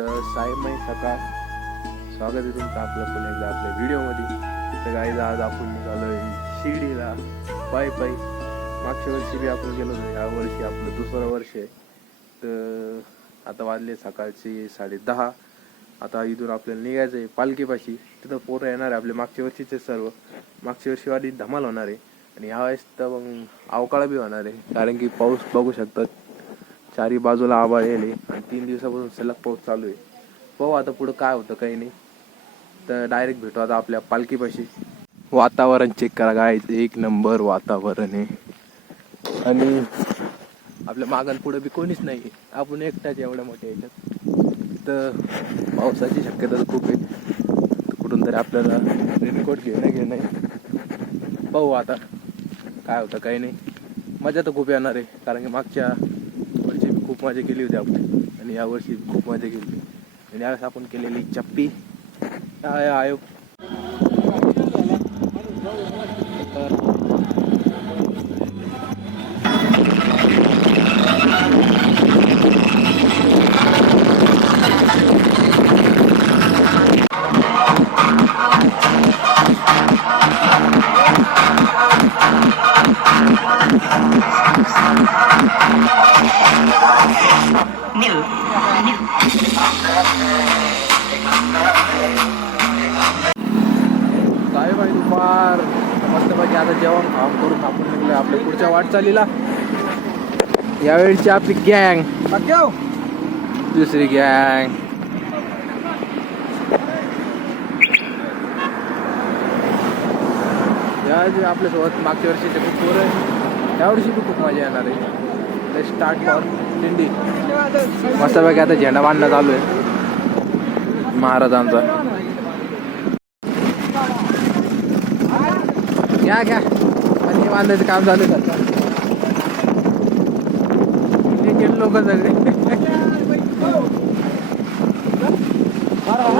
तर सायमय सकाळ स्वागत आहे तुमचं आपलं पुन्हा एकदा आपल्या व्हिडिओमध्ये. तर गाईज आज आपण निघालोय शिर्डीला पायी. मागच्या वर्षी बी आपण गेलो होतो, या वर्षी आपलं दुसरं वर्ष आहे. तर आता वाजले सकाळचे 10:30. आता इथून आपल्याला निघायचं आहे पालखीपाशी. तिथं पोरं येणार आहे आपले मागच्या वर्षीचे सर्व. मागच्या वर्षी वाढी धमाल होणार आहे आणि ह्यावेळेस तर मग अवकाळा बी होणार आहे, कारण की पाऊस बघू शकतात चारी बाजूला आभाळ येले आणि 3 दिवसापासून सलग पाऊस चालू आहे. पाहू आता पुढं काय होतं काही नाही. तर डायरेक्ट भेटू आता आपल्या पालखीपाशी. वातावरण चेक करा काय, एक नंबर वातावरण आहे आणि आपल्या मागण पुढे बी कोणीच नाही, आपण एकटाच एवढ्या मोठ्या याच्यात. तर पावसाची शक्यता खूप आहे. कुठून तरी आपल्याला रेनकोट घेणं पाहू आता काय होतं काही नाही. मजा तर खूप येणार आहे, कारण की मागच्या वर्षी खूप मजा केली होती आपण आणि यावर्षी खूप मजा केली. आणि यावेळेस आपण केलेली चप्पी आयोग. काय बाई दुपार मस्तपैकी आता जेवण काम करून आपण निघलोय आपल्या पुढच्या वाटचालीला. यावेळीची आपली गँग, दुसरी गँग. या जे आपल्यासोबत मागच्या वर्षीचे खूप पोरं आहे, यावर्षी बी खूप मजा येणार आहे. स्टार्ट फॉर दिंडी. मस्तपैकी आता झेंडा बांधणं चालू आहे महाराजांचा. घ्या आणि बांधायचं काम चालू आहे. लोक सगळे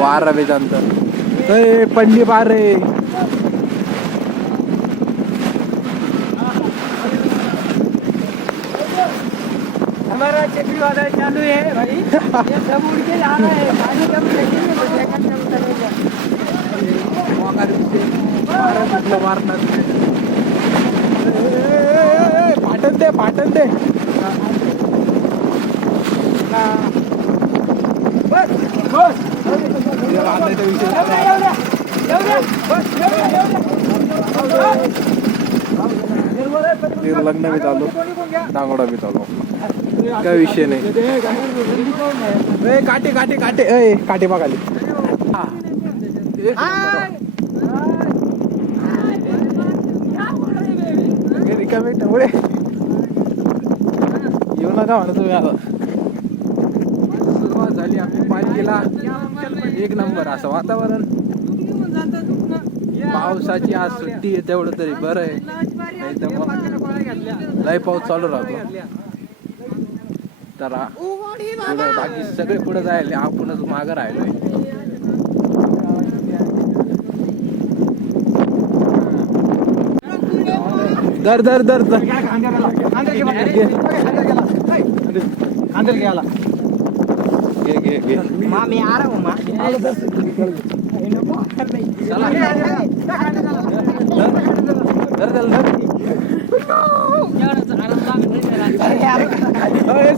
वार वेदांत पंडी पार रे. हमारा चक्री वाला चालू है भाई, ये सब उड़ के जा रहा है. पानी कम पाटन दे लग्न बी चालू, दांगोडा बी चालू, काय विषय नाही. काटे काटे काटे काटे बघाली. रिकामे टवळे येऊ नका म्हणा तुम्ही. आता सुरुवात झाली आपली पालखीला. एक नंबर असं वातावरण. पावसाची आज सुट्टी आहे तेवढं तरी बरं आहे, नाही तर मग लय पाऊस चालू राहतो. तर पुढं बाकी सगळे पुढे जायले, आपणच मागं राहिलोय. दर दर दर दर मैं आ रहा हूँ.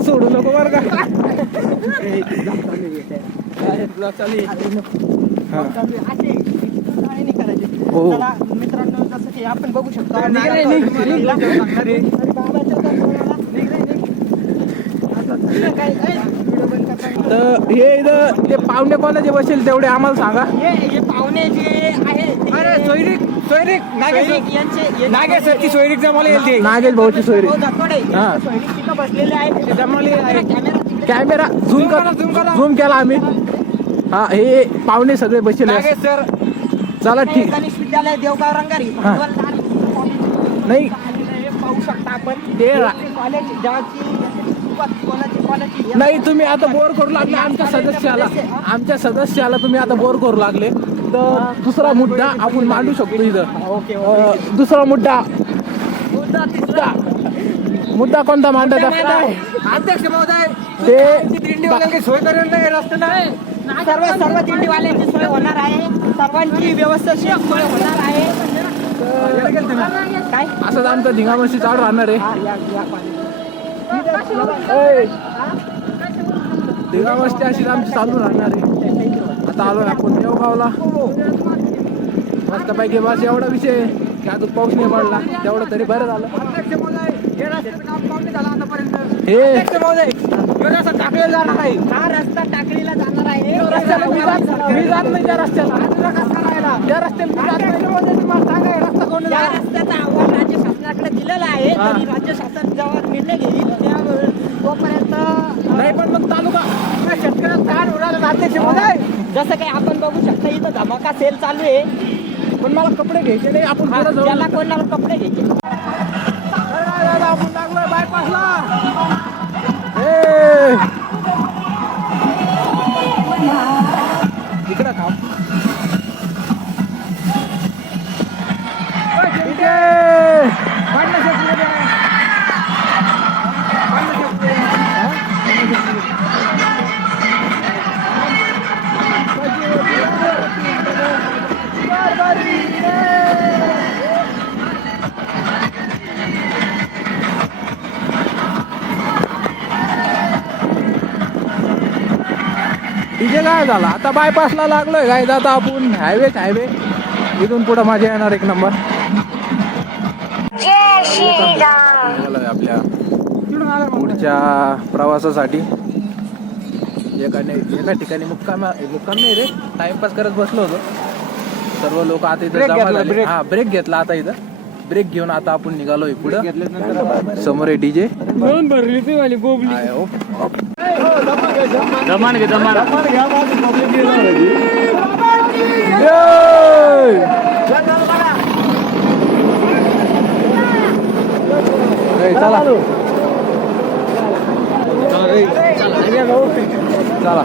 सोडू नको बरं का. मित्रांनो जसं की आपण बघू शकतो तर हे इथं ते पाहुणे कोणाचे बसेल तेवढे आम्हाला सांगा. हे पाहुणे जे आहे सोयरीक नागेश सरची सोयरीक जमाला येते. नागेश भाऊची सोयरी बसलेले आहे. कॅमेरा झूम केला आम्ही. हा हे पाहुणे सगळे बसले. नागेश सर चला ठीक. गणेश विद्यालय देवगाव रंगारी नाही पाहू शकता आपण. ते कॉलेज कोणाची नाही तुम्ही आता बोर करू लागले आमच्या सदस्याला तुम्ही आता बोर करू लागले. तर दुसरा मुद्दा आपण मांडू शकतो इथं. दुसरा मुद्दा मुद्दा कोणता मांडायचा? अध्यक्ष महोदय ते दिंडीवाल्यांची सोय करेल नाही रस्त्याला. सर्व दिंडीवाल्यांची सोय होणार आहे. सर्वांची व्यवस्थित सोय होणार आहे. काय असंच आमचा धिंगामस्ती चालू राहणार आहे. धिंगामस्ती अशीच आमची चालू राहणार आहे. आता आलो आपण देवगावला. मस्तपैकी बस एवढा विषय आहे की अजून पाऊस नाही पडला, तेवढं तरी बरं झालं. हे टाकलेला जाणार आहे. हा रस्ता टाकळीला जाणार आहे. मी जात नाही त्या रस्त्याला. त्या रस्त्याला मी जात नाही. तुम्हाला सांगा रस्ता कोण या रस्त्याचा अहवाल राज्य शासनाकडे दिलेला आहे. तरी राज्य शासन जेव्हा निर्णय घेईल तोपर्यंत नाही. पण मग तालुका शेतकऱ्यांचा हाल उडाला राज्याचे मध्ये. जसं काही आपण बघू शकता इथं धमाका सेल चालू आहे. पण मला कपडे घ्यायचे नाही. आपण पुढे जाऊ. ज्याला कोणाला कपडे घ्यायचे आपण लागलोय बायपासला. इकडं थांब. डीजे काय झाला आता बायपासला लागलोय काय. आता आपण हायवे इथून पुढे माझ्या येणार एक नंबर. निघालोय आपल्या पुढच्या प्रवासासाठी. एका ठिकाणी मुक्काम नाही रे, टाइमपास करत बसलो होतो. सर्व लोक आता इथं जमा झाले. हा ब्रेक घेतला. आता इथं ब्रेक घेऊन आता आपण निघालोय पुढे. समोर आहे डीजे. भरली ती वाली गोबली. दमान घे दमान. चला चला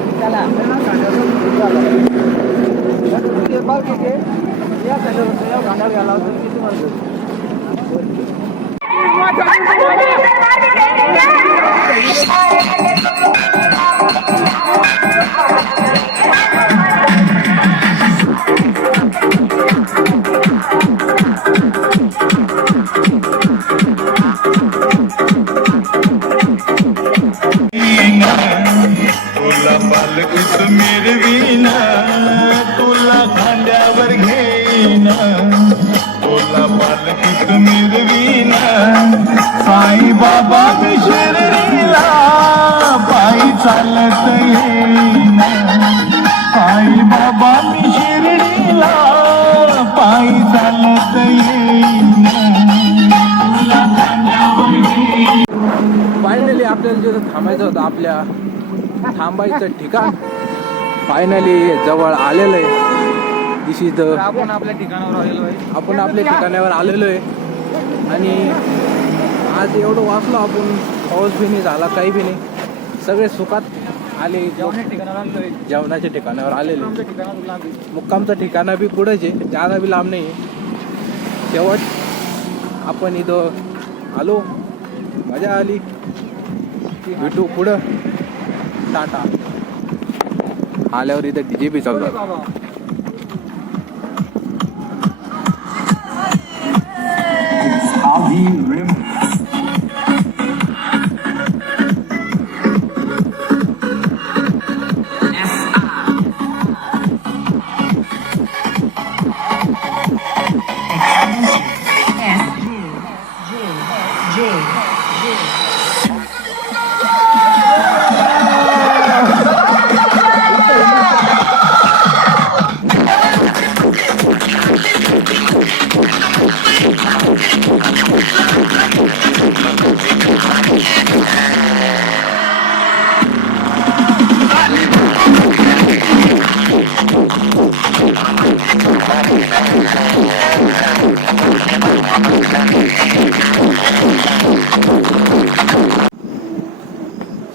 तुला पालकीच मिरवीना, तुला खांद्यावर घेईना, तुला पालकीच मिरवीना. साई बाबा मी शिर्डीला पायी चालत येईना. साई बाबा मी शिर्डीला पायी चालत येईना. तुला खांद्यावर घेईना. फायनली आपल्याला जिथं थांबायचं होतं, आपल्या थांबायचं ठिकाण फायनली जवळ आलेलं आहे. दिस इज द आपण आपल्या ठिकाणावर आलेलो आहे. आपण आपल्या ठिकाणावर आलेलो आहे. आणि आज एवढं वाचलो आपण. पाऊस बी नाही झाला, काही बी नाही. सगळे सुखात आले. ठिकाणावर आलेलो आहे. जेवणाच्या ठिकाणावर आलेले. आमच्या ठिकाणावर लांब आहे. मुक्कामचं ठिकाण बी पुढेच आहे, जागा बी लांब नाही आहे. शेवट आपण इथं आलो, मजा आली. भेटू पुढं. टाटा. आल्यावर इथं डीजे बी चालू झाला. बाबा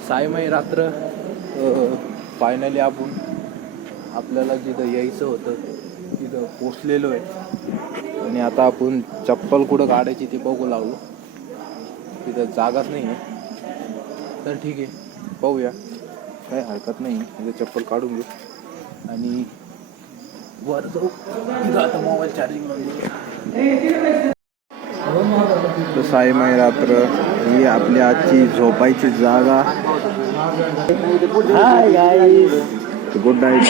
सायमय रात्र. फायनली आपण आपल्याला जिथं यायचं होतं तिथं पोचलेलो आहे. आणि आता आपण चप्पल कुठं काढायची ते बघू लागलो. तिथं जागाच नाही आहे. तर ठीक आहे, पाहूया, काही हरकत नाही. म्हणजे चप्पल काढून घेऊ आणि वर जाऊ. आता मोबाईल चार्जिंग लावून तर सायमाई रात्र ही आपली आजची झोपायची जागा. Good night.